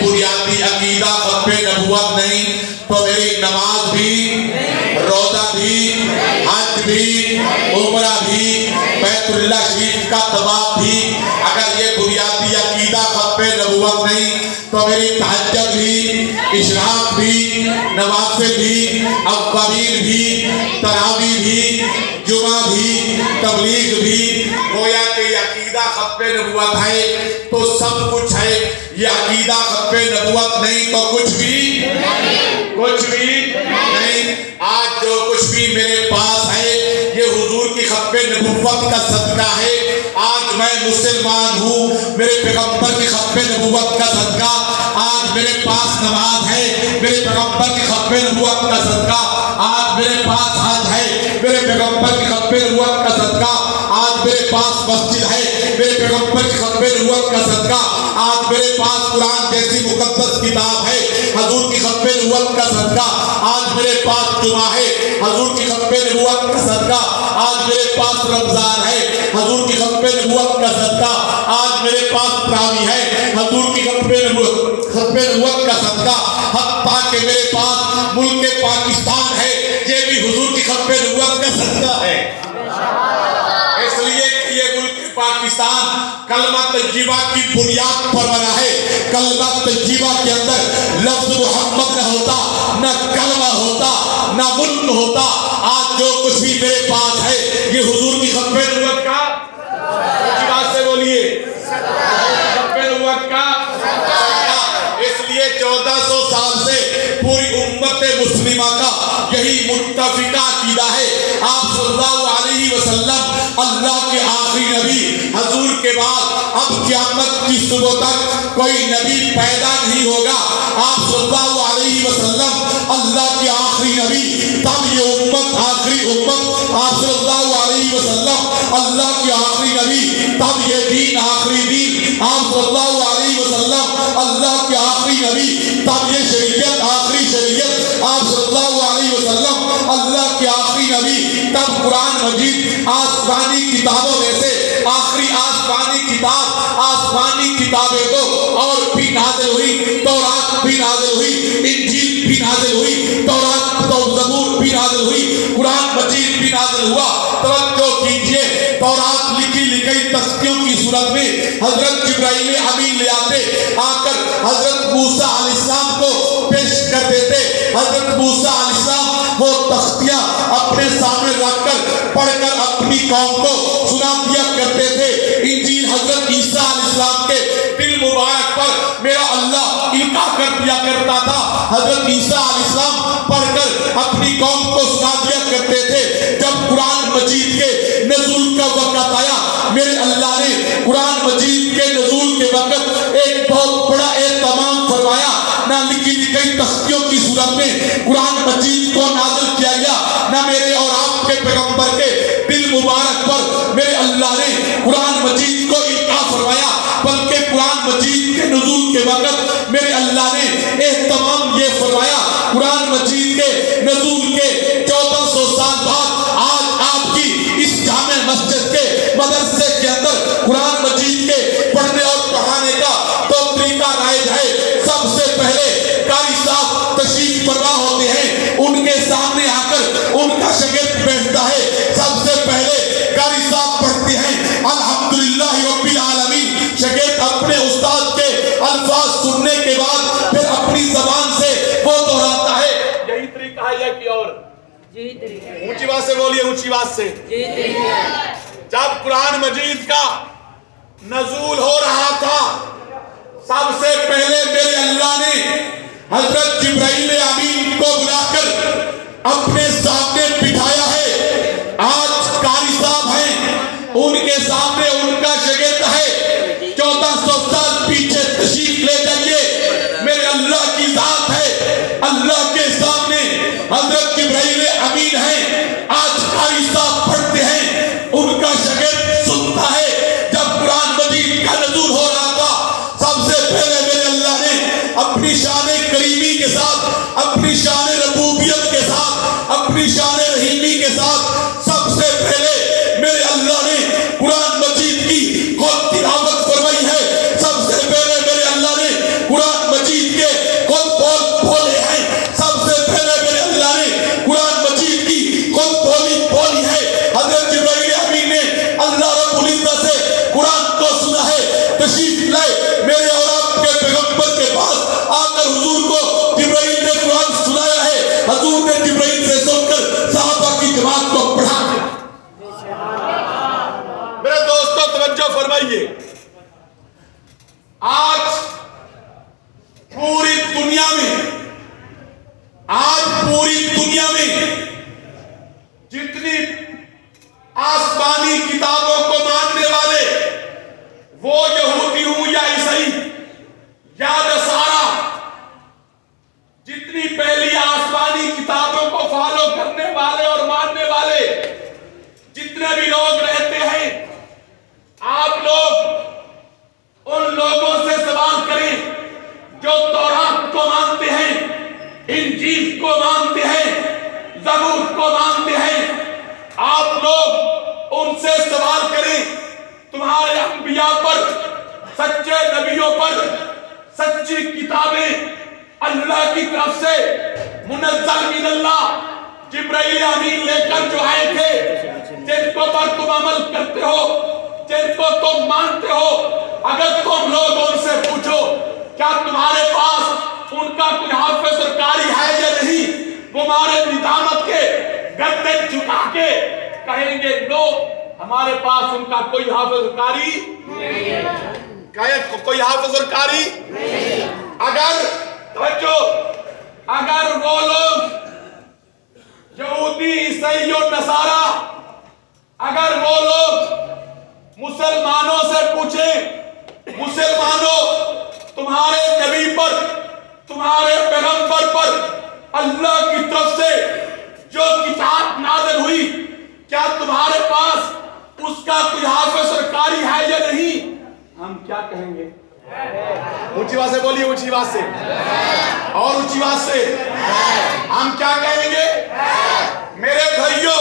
بنیادی عقیدہ ختم نبوت نہیں تو میری نماز بھی، روزہ بھی، حج بھی، عمرہ بھی، بیت اللہ شریف کا طواف بھی، اگر یہ بنیادی عقیدہ ختم نبوت نہیں تو میری تہجد بھی، اشراق بھی، نوافل بھی، اوابین بھی، تراویح بھی، جمعہ بھی، تبلیغ بھی، گویا کہ یہ عقیدہ ختم نبوت ہے تو سب کچھ ہے، یہ عقیدہ ختم نبوت نہیں تو کچھ بھی نہیں۔ آج جو کچھ بھی میرے پاس ہے یہ حضور کی ختم نبوت کا صدقہ ہے۔ آج میں مسلمان ہوں میرے پیغمبر کی ختم نبوت کا صدقہ، آج میرے پاس نماز ہے میرے پیغمبر کی ختم نبوت کا صدقہ، آج میرے پاس حج ہے میرے پیغمبر کی ختم نبوت کا صدقہ، آج میرے پاس مسجد ہے میرے پیغمبر کی ختم نبوت کا صدقہ، آج میرے پاس قرآن جیسی مقدس کتاب ہے حضور کی ختم نبوت کا صدقہ، آج میرے پاس جمعہ ہے حضور کی ختم نبوت کا صدقہ، آج میرے پاس رمضان ہے حضور کی ختم نبوت کا صدقہ، آج میرے پاس تراویح ہے حضور کی ختم نبوت کا صدقہ، حتیٰ کہ میرے پاس ملک پاکستان ہے یہ بھی حضور کی ختم نبوت کا صدقہ ہے۔ اس لیے کہ یہ ملک پاکستان کلمہ طیبہ کی بنیاد پر بنا ہے۔ کلمہ طیبہ کے اندر لفظ محمد نہ ہوتا، نہ کلمہ ہوتا، نہ ملک ہوتا۔ آج جو کچھ بھی میرے پاس ہے یہ حضور کی ختم نبوت کا، اونچی بات سے بولیے، ختم نبوت کا صدقہ۔ اس لیے 1400 سال سے پوری امت مسلمہ کا یہی متفقہ عقیدہ ہے۔ آپ صلی اللہ علیہ وسلم اللہ کے آخری نبی، حضور کے بعد اب قیامت کی صبح تک کوئی نبی پیدا نہیں ہوگا۔ آپ صلی اللہ علیہ وسلم اللہ کے آخری نبی، تب یہ امت آخری امت، آپ صلی اللہ علیہ وسلم اللہ کے آخری نبی، تب یہ دین آخری دین، آپ صلی اللہ علیہ وسلم اللہ کے آخری نبی، تب یہ شریعت آخری شریعت، آپ صلی اللہ علیہ وسلم اللہ کے آخری نبی، تب قرآن مجید آسمانی کتابوں میں سے آخری آسمانی کتاب، آسمانی کتابیں تو اور بھی نازل ہوئی، تورات بھی نازل ہوئی، انجیل بھی نازل ہوئی، تورات تو زبور بھی نازل ہوئی، قرآن مجید بھی نازل ہوا۔ توجہ کیجئے، تورات لکھی لکھی تختیوں کی صورت میں حضرت جبرائیل امین لے آتے، آ کر حضرت موسیٰ علیہ السلام کو پیش کر دیتے۔ حضرت موسیٰ علیہ السلام وہ تختیاں اپنے سامنے رکھ کر پڑھ کر اپنی قوم کو سنا دیا کرتے تھے۔ انجیل حضرت عیسیٰ علیہ السلام کے دل مبارک پر میرا اللہ القا کر دیا کرتا تھا۔ حضرت عیسیٰ علیہ السلام پڑھ کر اپنی قوم کو سنا دیا کرتے تھے۔ جب قرآن مجید کے نزول کا وقت آیا، میرے اللہ نے قرآن مجید کے نزول کے وقت ایک بہت بڑا اہتمام فرمایا۔ نہ لکھی لکھی تختیوں کی صورت میں قرآن مجید کو نازل کیا گیا، نہ میرے اور آپ کے پیغمبر کے دل مبارک پر میرے اللہ نے قرآن مجید کو القا فرمایا، بلکہ قرآن مجید کے نزول کے وقت میرے اللہ نے اہتمام یہ فرمایا، قرآن مجید کے نزول کے 1400 سال بعد آج آپ کی اس جامع مسجد کے مدرسے کے اندر قرآن مجید کے پڑھنے اور پڑھانے کا تو طریقہ رائج ہے۔ سب سے پہلے قاری صاحب تشریف فرما ہوتے ہیں، ان کے سامنے آ کر ان کا شاگرد بیٹھتا ہے، سب سے پہلے قاری صاحب پڑھتے ہیں الحمدللہ رب العالمین۔ شاگرد اپنے استاد کے الفاظ سننے کے بعد پھر اپنی زبان سے وہ دہراتا ہے۔ یہی طریقہ ہے یا کہ اور؟ اونچی بات سے بولیے، اونچی بات سے۔ جب قرآن مجید کا نزول ہو رہا تھا، سب سے پہلے میرے اللہ نے حضرت جبرائیل امین کو بلا کر اپنے سامنے بٹھایا ہے۔ آج قاری صاحب ہیں، ان کے سامنے ان کا شاگرد ہے۔ 1400 سال پیچھے تشریف لے جائیے، میرے اللہ کی ذات ہے، اللہ کے سامنے حضرت جبرائیل امین ہیں۔ آج قاری صاحب پڑھتے ہیں، ان کا شاگرد سنتا ہے۔ جب قرآن مجید کا نزول ہو رہا تھا، سب سے پہلے میرے اللہ نے اپنی شان کریمی کے ساتھ، اپنی شان ربوبیت کے ساتھ، اپنی شان رحیمی کے ساتھ سب سے پہلے میرے اللہ نے قرآن مجید کی خود تلاوت فرمائی ہے۔ سب سے پہلے میرے اللہ نے قرآن مجید کے خود بولے ہیں. سب سے پہلے میرے اللہ نے قرآن مجید کی خود بولی ہے. حضرت جبرائیل امین نے اللہ رب العزت سے قرآن کو سنا ہے. تشریف لائے میرے اور آپ کے پیغمبر کے پاس آ کر حضور کو جبرائیل نے قرآن سنایا ہے. حضور نے جبرائیل سے سن کر صحابہ کی جماعت کو پڑھا دیا. میرے دوستو توجہ فرمائیے. آج پوری دنیا میں جتنی آسمانی کتابوں کو ماننے والے وہ یہودی ہوں یا عیسائی یا نصارہ، جتنی پہلی آسمانی کتابوں کو فالو کرنے والے اور ماننے والے جتنے بھی لوگ رہتے ہیں، آپ لوگ ان لوگوں سے سوال کریں جو تورات کو مانتے ہیں، انجیل کو مانتے ہیں، زبور کو مانتے ہیں. آپ لوگ ان سے سوال کریں تمہارے انبیاء پر، سچے نبیوں پر سچی کتابیں اللہ کی طرف سے منزل من اللہ جبرائیل امین لے کر جو آئے تھے، جن کو پر تم عمل کرتے ہو، جن کو تم مانتے ہو، اگر تم لوگ ان سے پوچھو کیا تمہارے پاس ان کا کوئی حافظ اور قاری ہے یا نہیں، وہ ہمارے ندامت کے گردن جھکا کے کہیں گے نو، ہمارے پاس ان کا کوئی حافظ اور قاری کوئی حافظ اور قاری. اگر وہ لوگ یہودی عیسائی اور نصارہ اگر وہ لوگ مسلمانوں سے پوچھیں مسلمانوں تمہارے نبی پر، تمہارے پیغمبر پر اللہ کی طرف سے جو کتاب نازل ہوئی، کیا تمہارے پاس اس کا کوئی حافظ اور قاری ہے یا نہیں، ہم کیا کہیں گے؟ اونچی آواز سے بولیے، اونچی آواز سے اور اونچی آواز سے. ہم کیا کہیں گے؟ میرے بھائیوں،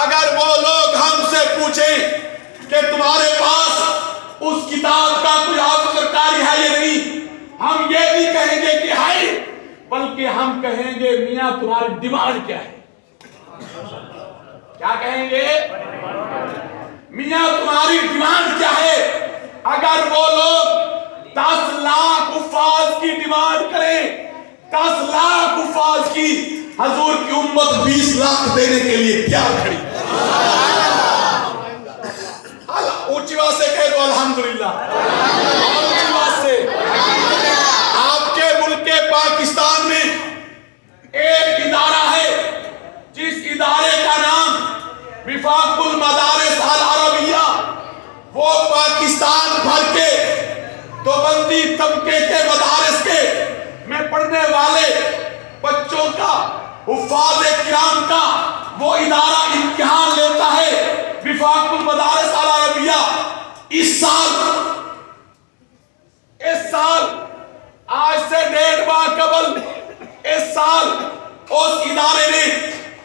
اگر وہ لوگ ہم سے پوچھیں کہ تمہارے پاس اس کتاب کا کوئی حافظ اور قاری ہے یا نہیں، ہم یہ نہیں کہیں گے کہ ہے، بلکہ ہم کہیں گے میاں تمہاری ڈیمانڈ کیا ہے. کیا کہیں گے؟ میاں تمہاری ڈیمانڈ کیا ہے؟ اگر وہ لوگ 10 لاکھ حفاظ کی ڈیمانڈ کریں، 10 لاکھ حفاظ کی، حضور کی امت 20 لاکھ دینے کے لیے تیار کھڑی. اونچی آواز سے کہہ دو الحمدللہ. اونچی آواز سے. آپ کے ملک پاکستان میں ایک ادارہ ہے جس ادارے کا نام وفاق المدارس العربیہ. وہ پاکستان بھر کے دیوبندی طبقے کے مدارس کے میں پڑھنے والے بچوں کا، حفاظ کرام کا وہ ادارہ امتحان لیتا ہے. وفاق المدارس العربیہ اس سال آج سے 1.5 ماہ قبل اس سال اس ادارے نے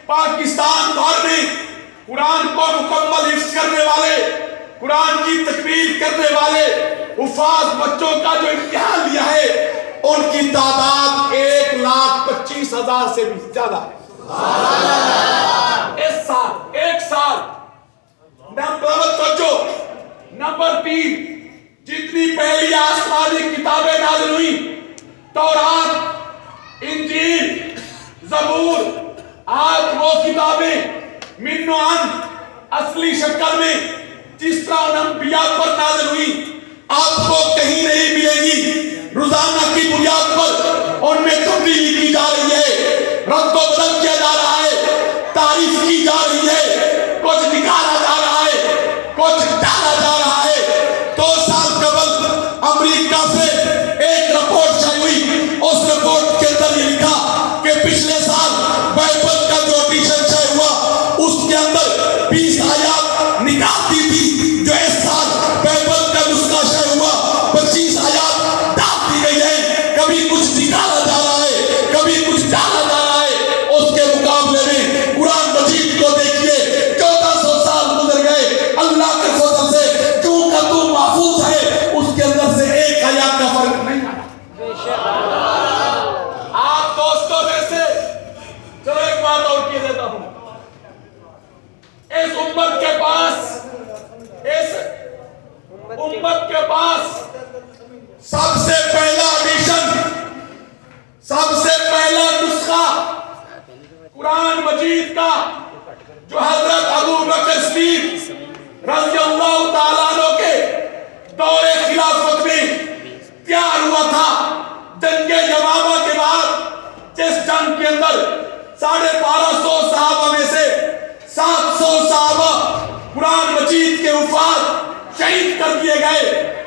پاکستان بھر میں قرآن کو مکمل حفظ کرنے والے، قرآن کی تکمیل کرنے والے حفاظ بچوں کا جو امتحان لیا ہے، ان کی تعداد 1,25,000 سے بھی زیادہ ہے. اس سال ایک سال. نمبر 3، جتنی پہلی آسمانی کتابیں نازل ہوئی، تورات، انجیل، زبور، آج وہ کتابیں من و عن اصلی شکل میں جس طرح ان انبیاء پر نازل ہوئی آپ کو کہیں نہیں ملے گی. روزانہ کی بنیاد پر ان میں تبدیلی کی جا رہی ہے، رد و بدل کیا جا رہا ہے، تعریف کی جا رہی ہے، کچھ نکالا جا رہا ہے، کچھ ڈالا جا رہا ہے. 2 سال قبل امریکہ سے ایک رپورٹ شائع ہوئی. اس رپورٹ کے اندر یہ لکھا کہ پچھلے سال بائبل کا جو ایڈیشن شائع ہوا اس کے اندر 20 آیات نکال دی تھی، جو اس سال بائبل کا نسخہ شائع ہوا 25 آیات ڈال دی گئی ہے. کبھی کچھ نکالا جا رہا ہے، کبھی کچھ ڈالا جا رہا ہے. اس کے مقابلے میں قرآن مجید کو دیکھیے، 1400 سال گزر گئے، اللہ کے فضل سے جو کا تو محفوظ ہے، اس کے اندر سے ایک آیات کا فرق نہیں آیا. رضی اللہ تعالیٰ عنہ کے دور خلافت میں تیار ہوا تھا۔ جنگ یمامہ کے بعد جس جنگ کے اندر 1250 صحابہ میں سے 700 صحابہ قرآن مجید کے حفاظ شہید کر دیے گئے۔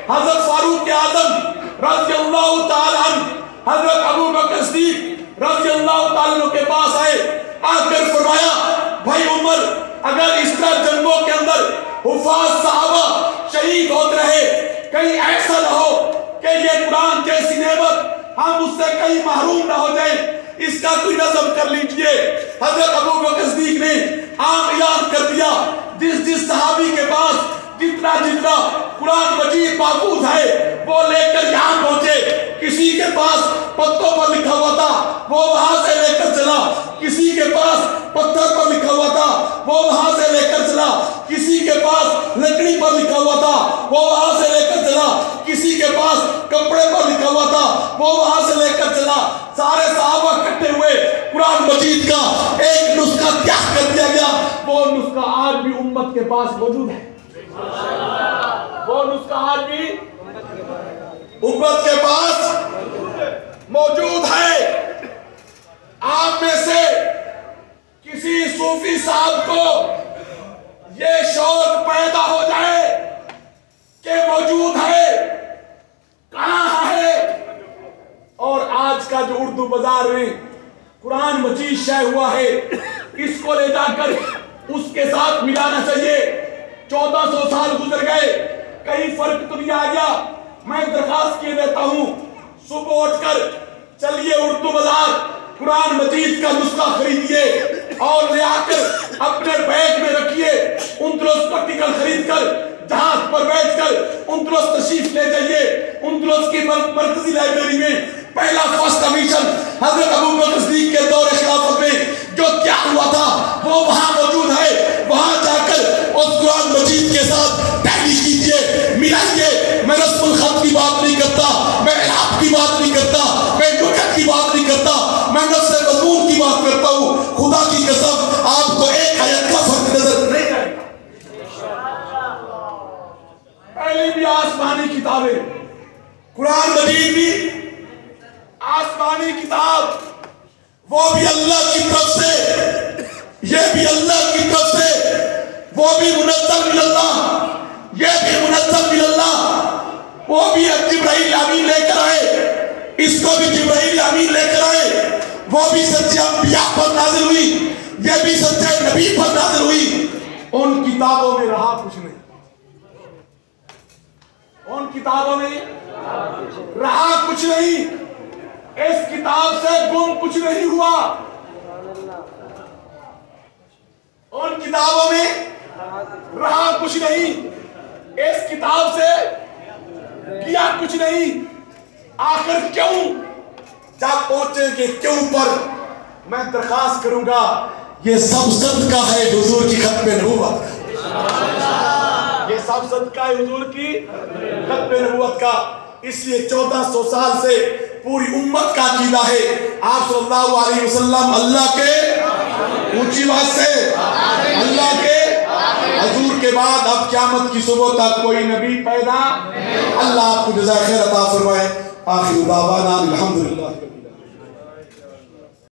حضرت فاروق اعظم رضی اللہ تعالیٰ عنہ حضرت ابو بکر صدیق رضی اللہ تعالیٰ عنہ کے پاس آئے، آ کر فرمایا بھائی عمر، اگر اس طرح جنگوں کے اندر حفاظ صحابہ شہید ہوتے رہے، کہیں ایسا نہ ہو کہ یہ قرآن جیسی نعمت ہم اس سے کہیں محروم نہ ہو جائیں، اس کا کوئی نظم کر لیجئے۔ حضرت ابو بکر صدیق نے عام اعلان کر دیا، جس صحابی کے پاس جتنا قرآن مجید محفوظ ہے وہ لے کر یہاں پہنچے۔ کسی کے پاس پتوں پر لکھا ہوا تھا وہ وہاں سے لے کر چلا، کسی کے پاس پتھر پر لکھا ہوا تھا وہ وہاں سے لے کر چلا، کسی کے پاس لکڑی پر لکھا ہوا تھا وہ وہاں سے لے کر چلا، کسی کے پاس کپڑے پر لکھا ہوا تھا وہ وہاں سے لے کر چلا۔ سارے صحابہ اکٹھے ہوئے، قرآن مجید کا ایک نسخہ تیار کر دیا گیا۔ وہ نسخہ آج بھی امت کے پاس موجود ہے، وہ نسخہ آج بھی امت کے پاس موجود ہے۔ آپ میں سے کسی صوفی صاحب کو یہ شوق پیدا ہو جائے کہ موجود ہے، کہاں ہے، اور آج کا جو اردو بازار میں قرآن مجید شائع ہوا ہے اس کو لے جا کر اس کے ساتھ ملانا چاہیے۔ 1400 سال گزر گئے، کئی فرق تو نہیں آ گیا۔ میں درخواست کیے دیتا ہوں، صبح اٹھ کر چلیے اردو بازار قرآن مجید کا نسخہ خریدیے اور لے آ کر اپنے بیگ میں رکھیے۔ اندلس کا ٹکٹ خرید کر جہاز پر بیٹھ کر اندلس تشریف لے جائیے۔ اندلس کی مرکزی لائبریری میں پہلا فرسٹ کمیشن حضرت ابو بکر صدیق کے دور خلافت میں جو تیار ہوا تھا وہ وہاں موجود ہے۔ وہاں جا کر اس قرآن مجید کے ساتھ تحریک کیجیے، ملائیے۔ میں رسم الخط کی بات نہیں کرتا، میں اعراب کی بات نہیں کرتا، میں نکت کی بات نہیں کرتا، میں نفس مضمون کی بات کرتا ہوں۔ خدا کی قسم آپ کو ایک آیت کا فرق نظر نہیں آئے گا۔ پہلی بھی آسمانی کتابیں، قرآن مجید بھی آسمانی کتاب، وہ بھی اللہ کی طرف سے، یہ بھی اللہ کی طرف سے، وہ بھی منزل من اللہ، یہ بھی منزل من اللہ، وہ بھی جبرائیل امین لے کر آئے، اس کو بھی جبرائیل امین لے کر آئے۔ وہ بھی سچے انبیاء پر نازل ہوئی، یہ بھی سچے نبی پر نازل ہوئی۔ ان کتابوں میں رہا کچھ نہیں، ان کتابوں میں رہا کچھ نہیں، اس کتاب سے گم کچھ نہیں ہوا، ان کتابوں میں رہا کچھ نہیں، اس کتاب سے کیا کچھ نہیں۔ آخر کیوں؟ جب پہنچیں گے کیوں پر میں درخواست کروں گا، یہ سب صدقہ ہے حضور کی ختم نبوت کا، یہ سب صدقہ ہے حضور کی ختم نبوت کا۔ اس لیے 1400 سال سے پوری امت کا عقیدہ ہے آپ صلی اللہ علیہ وسلم اللہ کے اونچی بات سے اللہ کے حضور کے بعد اب قیامت کی صبح تک کوئی نبی پیدا۔ اللہ آپ کو جزائے خیر عطا فرمائے۔ آخر دعوانا الحمدللہ۔